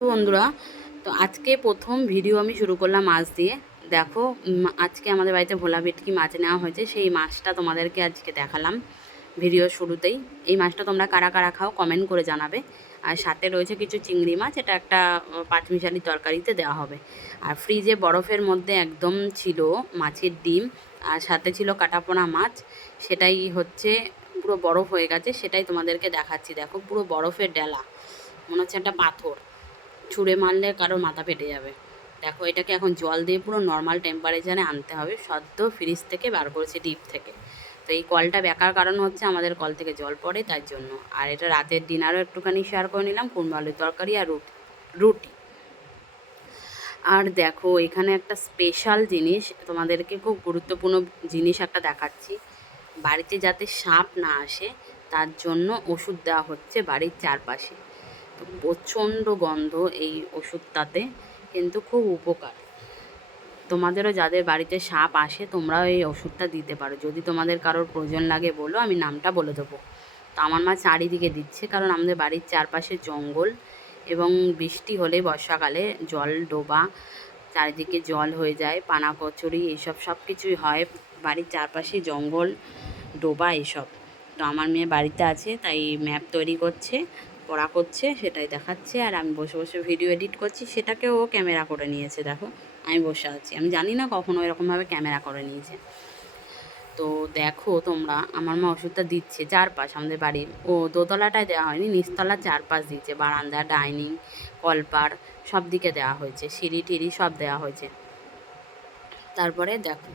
বন্ধুরা, তো আজকে প্রথম ভিডিও আমি শুরু করলাম মাছ দিয়ে। দেখো আজকে আমাদের বাড়িতে ভোলা ভেটকি মাছ নেওয়া হয়েছে, সেই মাছটা তোমাদেরকে আজকে দেখালাম ভিডিও শুরুতেই। এই মাছটা তোমরা কারা কারা খাও কমেন্ট করে জানাবে। আর সাথে রয়েছে কিছু চিংড়ি মাছ, এটা একটা পাঁচমিশালি তরকারিতে দেওয়া হবে। আর ফ্রিজে বরফের মধ্যে একদম ছিল মাছের ডিম, আর সাথে ছিল কাটাপোনা মাছ। সেটাই হচ্ছে পুরো বরফ হয়ে গেছে, সেটাই তোমাদেরকে দেখাচ্ছি। দেখো, পুরো বরফের ডেলা, মনে হচ্ছে একটা পাথর। ছুঁড়ে মারলে কারোর মাথা ফেটে যাবে। দেখো, এটাকে এখন জল দিয়ে পুরো নর্মাল টেম্পারেচারে আনতে হবে। সদ্য ফ্রিজ থেকে বার করেছে ডিপ থেকে। তো এই কলটা বেকার কারণ হচ্ছে আমাদের কল থেকে জল পড়ে তার জন্য। আর এটা রাতের ডিনারও একটুখানি শেয়ার করে নিলাম, কুমড়ো আলুর তরকারি আর রুটি রুটি। আর দেখো, এখানে একটা স্পেশাল জিনিস, তোমাদেরকে খুব গুরুত্বপূর্ণ জিনিস একটা দেখাচ্ছি। বাড়িতে যাতে সাপ না আসে, তার জন্য ওষুধ দেওয়া হচ্ছে বাড়ির চারপাশে। প্রচণ্ড গন্ধ এই ওষুধটাতে, কিন্তু খুব উপকার। তোমাদেরও যাদের বাড়িতে সাপ আসে, তোমরাও এই ওষুধটা দিতে পারো। যদি তোমাদের কারোর প্রয়োজন লাগে বলো, আমি নামটা বলে দেবো। তো আমার মা চারিদিকে দিচ্ছে, কারণ আমাদের বাড়ির চারপাশে জঙ্গল এবং বৃষ্টি হলে বর্ষাকালে জল ডোবা, চারিদিকে জল হয়ে যায়, পানা কচুরি এইসব সব কিছুই হয়। বাড়ির চারপাশে জঙ্গল ডোবা এইসব তো আমার মেয়ে বাড়িতে আছে, তাই ম্যাপ তৈরি করছে। পড়া করছে, সেটাই দেখাচ্ছে আর আমি বসে বসে ভিডিও এডিট করছি, সেটাকেও ও ক্যামেরা করে নিয়েছে, দেখো। আমি বসে আছি। আমি জানি না কখনো এরকমভাবে ক্যামেরা করে নিয়েছে। তো দেখো তোমরা, আমার মা ওষুধটা দিচ্ছে চারপাশ আমাদের বাড়ির। ও দোতলাটায় দেওয়া হয়নি নিচতলা চারপাশ দিচ্ছে বারান্দা ডাইনিং কলপার সব দিকে দেওয়া হয়েছে। সিঁড়ি, টিড়ি সব দেওয়া হয়েছে। তারপরে দেখো